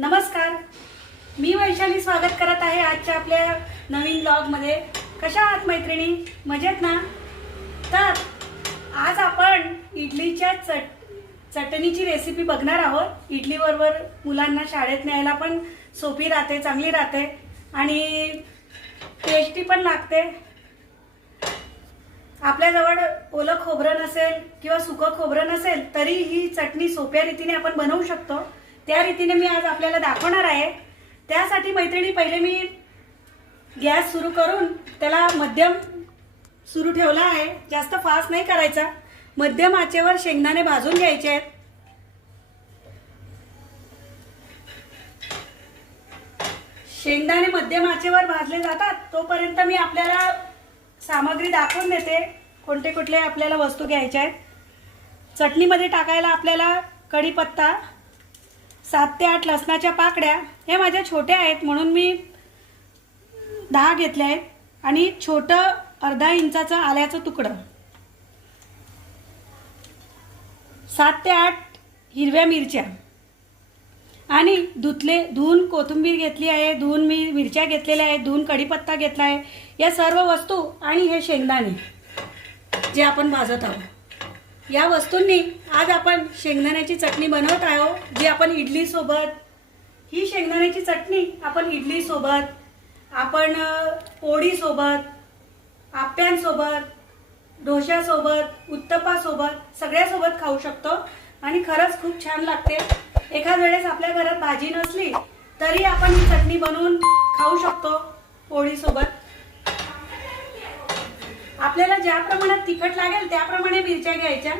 नमस्कार. मी वैशाली स्वागत करत आहे आजच्या आपल्या नवीन ब्लॉगमध्ये कशा आहात मैत्रिणी? मजेत ना? तर आज आपण इडलीच्या चट चटणीची रेसिपी बघणार आहोत. इडलीबरोबर मुलांना शाळेत न्यायला पण सोपी राहते चांगली राहते. आणि टेस्टी पण लागते. आपल्याजवळ ओलं खोबरं नसेल किंवा सुकं खोबरं नसेल तरी ही चटणी सोप्या रीतीने आपण बनवू शकतो. त्या रीतीने मी आज आपल्याला दाखवणार आहे. त्यासाठी मैत्रिणी पहिले मी गॅस सुरू करून त्याला मध्यम सुरू ठेवला आहे. जास्त फास्ट नाही करायचा. मध्यम आचेवर शेंगदाणे भाजून घ्यायचे आहेत. शेंगदाणे मध्यम आचेवर भाजले जातात. तोपर्यंत मी आपल्याला सामग्री दाखवून देते. कोणते कुठले आपल्याला वस्तू घ्यायच्या आहेत. चटणीमध्ये टाकायला आपल्याला कढीपत्ता सात ते आठ लसणाच्या पाकड्या हे माझ्या छोट्या आहेत म्हणून मी दहा घेतल्या आहेत. आणि छोटं अर्धा इंचाचं आल्याचं तुकडं. सात ते आठ हिरव्या मिरच्या. आणि धुतले धुवून कोथिंबीर घेतली आहे धुवून मी मिरच्या घेतलेल्या आहेत धुवून कढीपत्ता घेतला आहे. या सर्व वस्तू आणि हे शेंगदाणे जे आपण भाजत आहोत. या वस्तूंनी आज आपण शेंगदाण्याची चटणी बनवत आहोत जी आपण इडलीसोबत ही शेंगदाण्याची चटणी आपण इडलीसोबत आपण पोळीसोबत आप्यांसोबत डोश्यासोबत उत्तपासोबत सगळ्यासोबत खाऊ शकतो. आणि खरंच खूप छान लागते. एखाद वेळेस आपल्या घरात भाजी नसली तरी आपण ही चटणी बनवून खाऊ शकतो पोळीसोबत आपल्याला ज्या प्रमाणात तिखट लागेल त्याप्रमाणे मिरच्या घ्यायच्या.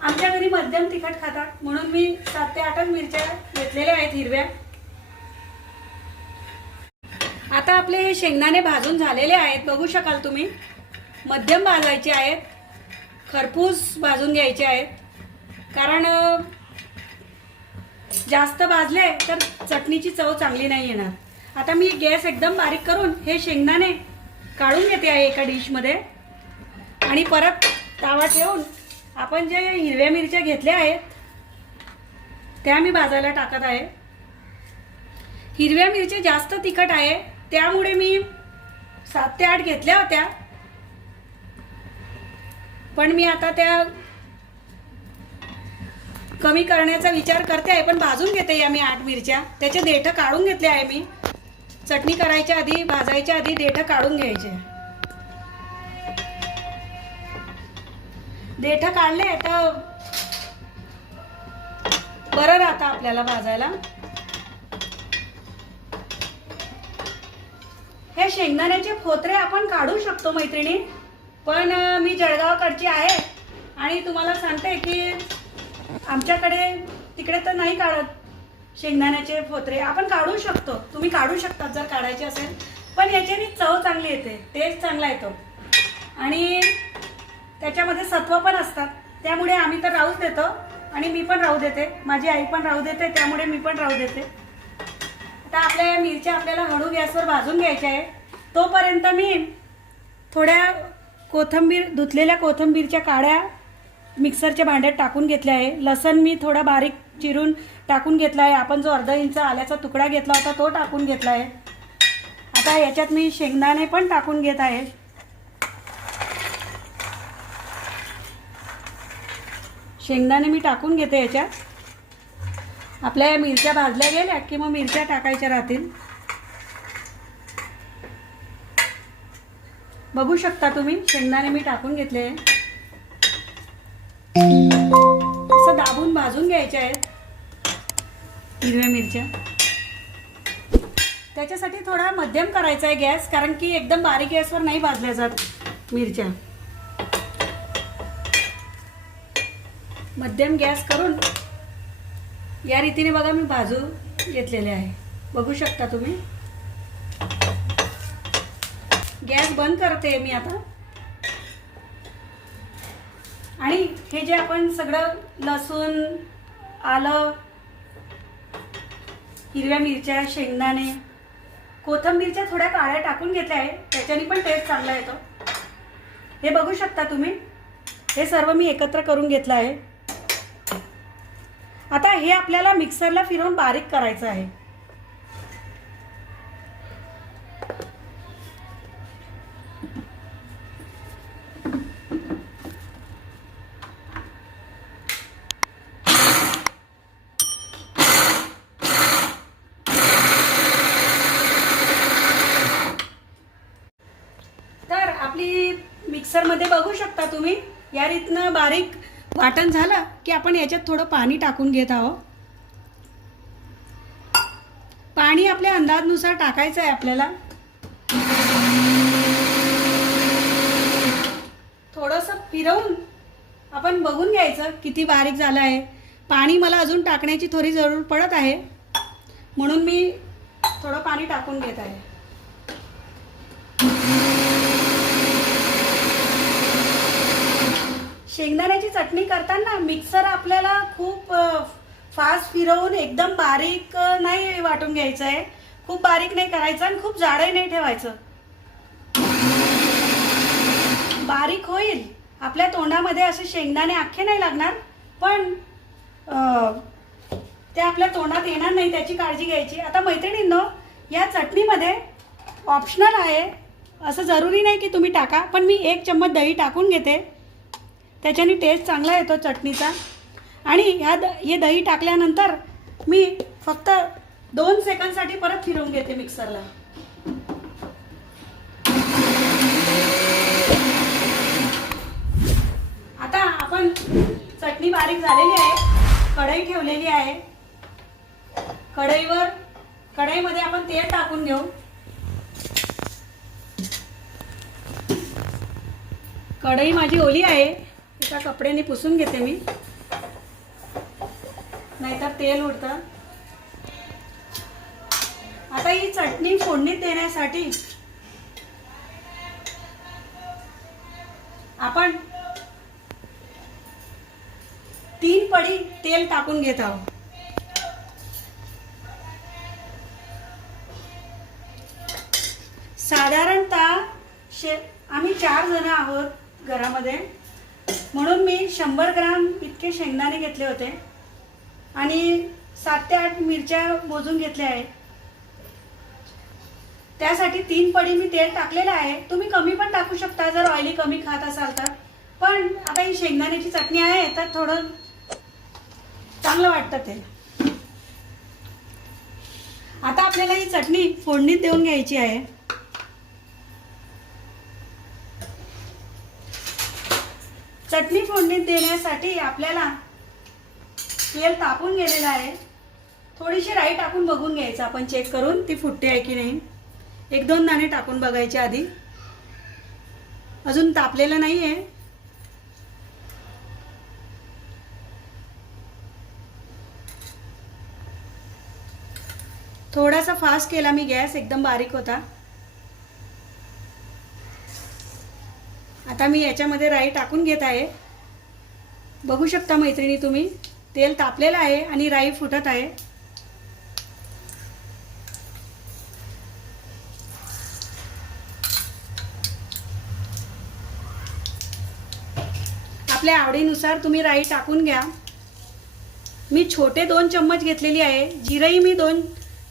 आमच्या घरी मध्यम तिखट खातात म्हणून मी सात ते आठच मिरच्या घेतलेल्या आहेत हिरव्या. आता आपले हे शेंगदाणे भाजून झालेले आहेत बघू शकाल तुम्ही. मध्यम भाजायचे आहेत खरपूस भाजून घ्यायचे आहेत. कारण जास्त भाजले तर चटणीची चव चांगली नाही येणार. आता मी गॅस एकदम बारीक करून हे शेंगदाणे काढून घेते आहे एका डिशमध्ये आणि परत तावा ठेवून आपण जे हिरव्या मिरच्या घेतल्या आहेत त्या मी भाजायला टाकत आहे. हिरव्या मिरच्या जास्त तिखट आहे त्यामुळे मी सात ते आठ घेतल्या होत्या. पण मी आता त्या कमी करण्याचा विचार करते आहे पण भाजून घेते या मी आठ मिरच्या. त्याचे देठं काढून घेतले आहे मी. चटणी करायच्या आधी भाजायच्या आधी देठ काढून घ्यायचे. देठ काढले तर बरं राहतं आपल्याला भाजायला. हे शेंगदाण्याचे फोत्रे आपण काढू शकतो मैत्रिणी पण मी जळगावकडची आहे आणि तुम्हाला सांगते की आमच्याकडे तिकडे तर नाही काढत. शेंगदाण्याचे फोत्रे आपण काढू शकतो. तुम्ही काढू शकता जर काढायचे असेल. पण याच्याने चव चांगली येते. टेस्ट चांगला येतो. आणि त्याच्यामध्ये सत्व पण असतात. त्यामुळे आम्ही तर राहूच देतो. आणि मी पण राहू देते. माझी आई पण राहू देते. त्यामुळे मी पण राहू देते. आता आपल्या या मिरच्या आपल्याला हळू गॅसवर भाजून घ्यायच्या आहे तोपर्यंत मी थोड्या कोथंबीर धुतलेल्या कोथंबीरच्या काड्या मिक्सरच्या भांड्यात टाकून घेतल्या आहे. लसण मी थोडा बारीक चिरून टाकून घेतला आहे आपण जो अर्धा इंच आल्याचा तुकडा घेतला होता तो टाकून घेतला आहे आता याच्यात मी शेंगदाणे पण टाकून घेत आहे. शेंगदाणे मी टाकून घेते याच्यात. आपल्या या मिरच्या भाजल्या गेल्या की मग मिरच्या टाकायच्या राहतील. बघू शकता तुम्ही शेंगदाणे मी टाकून घेतले. असं दाबून भाजून घ्यायचे आहेत. हिरव्या मिरच्या. त्याच्यासाठी थोडा मध्यम करायचा आहे गॅस कारण की एकदम बारीक गॅसवर नाही भाजल्या जात मिरच्या. मध्यम गॅस करून या रीतीने बघा मी भाजू घेतलेले आहे. बघू शकता तुम्ही. गॅस बंद करते मी आता. आणि हे जे आपण सगळं लसूण आलं हिरव्या मिरच्या शेंगदाणे कोथंबीरच्या थोड्या काळ्या टाकून घेतल्या आहे त्याच्याने पण टेस्ट चांगला येतो. हे बघू शकता तुम्ही. हे सर्व मी एकत्र करून घेतलं आहे. आता हे आपल्याला मिक्सरला फिरवून बारीक करायचं आहे तर आपली मिक्सरमध्ये बघू शकता तुम्ही. या रीतनं बारीक वाटण झालं की आपण याच्यात थोडं पाणी टाकून घेत आहोत. पाणी आपल्या अंदाजनुसार टाकायचं आहे आपल्याला. थोडंसं फिरवून आपण बघून घ्यायचं किती बारीक झालं आहे. पाणी मला अजून टाकण्याची थोडी जरूर पडत आहे. म्हणून मी थोडं पाणी टाकून घेत आहे. शेंगदाण्याची चटणी करताना मिक्सर आपल्याला खूप फास्ट फिरवून एकदम बारीक नाही वाटून घ्यायचं आहे खूप बारीक नाही करायचं आणि खूप जाडही नाही ठेवायचं. बारीक होईल. आपल्या तोंडामध्ये असे शेंगदाणे अख्खे नाही लागणार पण ते आपल्या तोंडात येणार नाही त्याची काळजी घ्यायची. आता मैत्रिणींनो या चटणीमध्ये ऑप्शनल आहे. असं जरुरी नाही की तुम्ही टाका पण मी एक चम्मच दही टाकून घेते. त्याच्याने टेस्ट चांगला येतो चटणीचा. आणि ह्या द हे दही टाकल्यानंतर मी फक्त दोन सेकंदसाठी परत फिरवून घेते मिक्सरला आता आपण चटणी बारीक झालेली आहे कढई ठेवलेली आहे. कढईवर कढईमध्ये आपण तेल टाकून घेऊ. कढई माझी ओली आहे. एका कपड्याने पुसून घेते मी. नाहीतर तेल उडतं. आता ही चटणी फोडणीत देण्यासाठी आपण तीन पडी तेल टाकून घेत आहोत. साधारणतः शे आम्ही चार जण आहोत घरामध्ये. म्हणून मी शंभर ग्राम इतके शेंगदाणे घेतले होते. आणि सात ते आठ मिरच्या मोजून घेतल्या आहेत. त्यासाठी तीन पडी मी तेल टाकलेलं आहे. तुम्ही कमी पण टाकू शकता जर ऑइली कमी खात असाल तर. पण आता ही शेंगदाण्याची चटणी आहे तर थोडं चांगलं वाटतं ते. आता आपल्याला ही चटणी फोडणीत देऊन घ्यायची आहे. चटणी फोडणीत देण्यासाठी आपल्याला तेल तापून गेलेलं आहे. थोडीशी राई टाकून बघून घ्यायचं. आपण चेक करून ती फुटते आहे की नाही. एक दोन दाणे टाकून बघायचे आधी. अजून तापलेलं नाही आहे थोडासा फास्ट केला मी गॅस. एकदम बारीक होता. आता मी याच्यामध्ये राई टाकून घेत आहे. बघू शकता मैत्रिणी तुम्ही तेल तापलेलं आहे आणि राई फुटत आहे. आपल्या आवडीनुसार तुम्ही राई टाकून घ्या. मी छोटे दोन चम्मच घेतलेली आहे. जिरंही मी दोन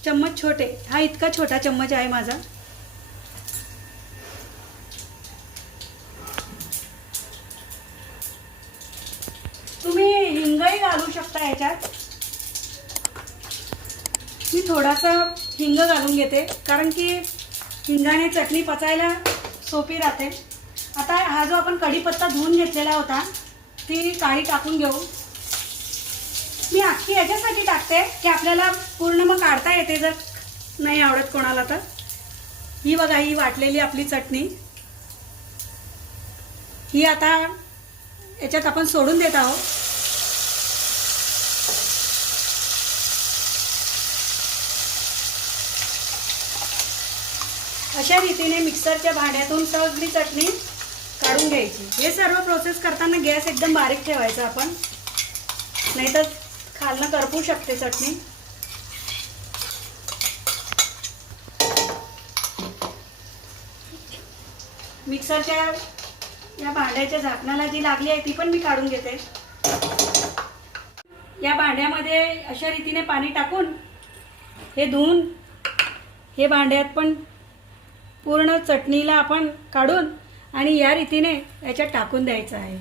चम्मच छोटे. हा इतका छोटा चम्मच आहे माझा तुम्ही हिंगही घालू याच्यात. मी थोडासा हिंग घालून घेते कारण की हिंगाने चटणी पचायला सोपी राहते. आता हा जो आपण कढीपत्ता धुवून घेतलेला होता ती काळी टाकून घेऊ. मी अख्खी याच्यासाठी टाकते की आपल्याला पूर्ण मग काढता येते जर नाही आवडत कोणाला तर. ही बघा ही वाटलेली आपली चटणी. ही आता याच्यात आपण सोडून देत आहोत. अशा रीतीने मिक्सरच्या भांड्यातून सगळी चटणी काढून घ्यायची. हे सर्व प्रोसेस करताना गॅस एकदम बारीक ठेवायचा आपण. नाहीतर खालनं करपू शकते चटणी. मिक्सरच्या या भांड्याच्या झाकणाला जी लागली आहे ती पण मी काढून घेते. या भांड्यामध्ये अशा रीतीने पाणी टाकून हे धुवून हे भांड्यात पण पूर्ण चटणीला आपण काढून आणि या रीतीने याच्यात टाकून द्यायचं आहे.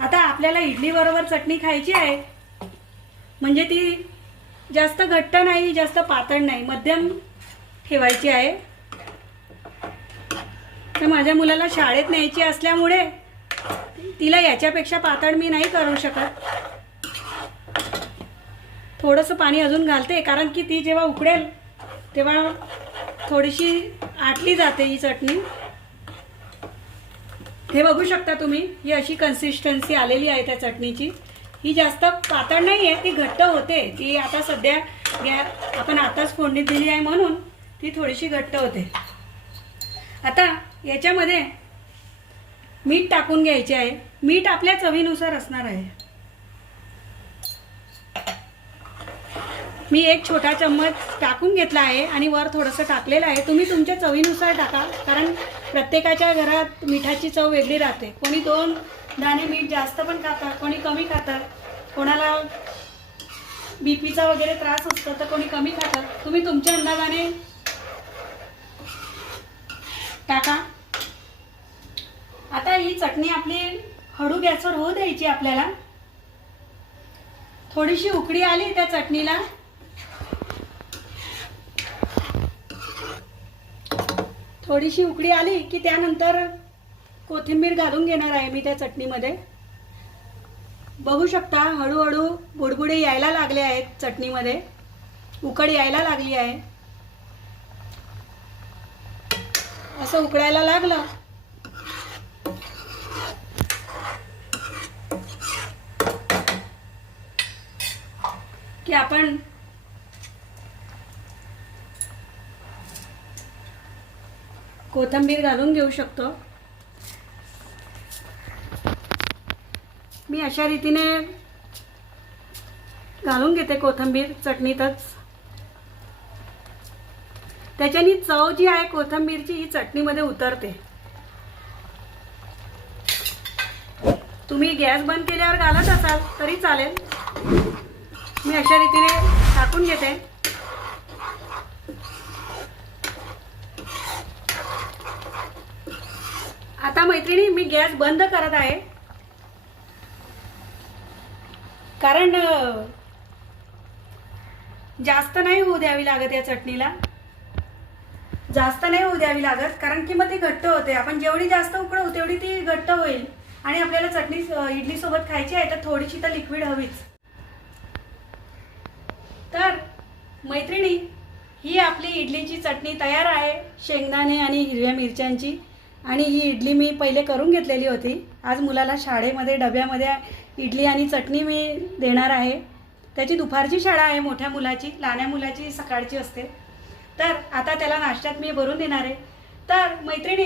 आता आपल्याला इडलीबरोबर चटणी खायची आहे म्हणजे ती जास्त घट्ट नाही जास्त पातळ नाही मध्यम ठेवायची आहे. तर माझ्या मुलाला शाळेत न्यायची असल्यामुळे तिला याच्यापेक्षा पातळ मी नाही करू शकत. थोडंसं पाणी अजून घालते कारण की ती जेव्हा उकडेल तेव्हा थोडीशी आटली जाते ही चटणी. हे बघू शकता तुम्ही ही अशी कन्सिस्टन्सी आलेली आहे त्या चटणीची. ही जास्त पातळ नाही आहे ती घट्ट होते. ती आता सध्या गॅ आपण आताच फोडणी दिली आहे म्हणून ती थोडीशी घट्ट होते. आता याच्यामध्ये मीठ टाकून घ्यायचे आहे. मीठ आपल्या चवीनुसार असणार आहे. मी एक छोटा चम्मच टाकून घेतला आहे आणि वर थोडंसं टाकलेलं आहे. तुम्ही तुमच्या चवीनुसार टाका कारण प्रत्येकाच्या घरात मिठाची चव वेगळी राहते. कोणी दोन दाणे मीठ जास्त पण खातात कोणी कमी खातात. कोणाला बी पीचा वगैरे त्रास असतो तर कोणी कमी खातात. तुम्ही तुमच्या अंदाजाने टाका. आता ही चटणी आपली हळू गॅसवर होऊ द्यायची आपल्याला. थोडीशी उकडी आली त्या चटणीला. थोडीशी उकडी आली की त्यानंतर कोथिंबीर घालून घेणार आहे मी त्या चटणीमध्ये. बघू शकता हळूहळू बुडबुडे यायला लागले आहेत चटणीमध्ये. उकड यायला लागली आहे. असं उकडायला लागलं. की आपण कोथिंबीर घालून घेऊ शकतो. मी अशा रीतीने घालून घेते कोथिंबीर चटणीतच. त्याच्यानी चव जी आहे कोथिंबीरची ही चटणीमध्ये उतरते. तुम्ही गॅस बंद केल्यावर घालत असाल तरी चालेल. मी अशा रीतीने टाकून घेते. आता मैत्रिणी मी गॅस बंद करत आहे. कारण जास्त नाही होऊ द्यावी लागत या चटणीला. जास्त नाही होऊ द्यावी लागत कारण की मग ती घट्ट होते. आपण जेवढी जास्त उकळवू तेवढी ती घट्ट होईल. आणि आपल्याला चटणी इडलीसोबत खायची आहे तर थोडीशी तर लिक्विड हवीच. तर मैत्रिणी ही आपली इडलीची चटणी तयार आहे शेंगदाणे आणि हिरव्या मिरच्यांची. आणि ही इडली मी पहिले करून घेतलेली होती. आज मुलाला शाळेमध्ये डब्यामध्ये इडली आणि चटणी मी देणार आहे. त्याची दुपारची शाळा आहे मोठ्या मुलाची लहान्या मुलाची सकाळची असते. तर आता त्याला नाश्त्यात मी भरून देणार आहे. तर मैत्रिणी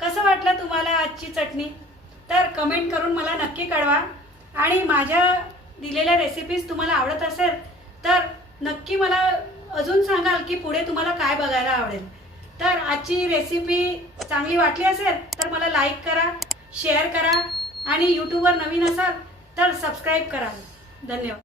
कसं वाटलं तुम्हाला आजची चटणी? तर कमेंट करून मला नक्की कळवा. आणि माझ्या दिलेल्या रेसिपीज तुम्हाला आवडत असेल तर नक्की मला अजून सांगाल की पुढे तुम्हाला काय बघायला आवडेल. तर आजची रेसिपी चांगली वाटली असेल तर मला लाईक करा शेअर करा आणि यूट्यूबवर नवीन असाल तर सबस्क्राईब करा. धन्यवाद.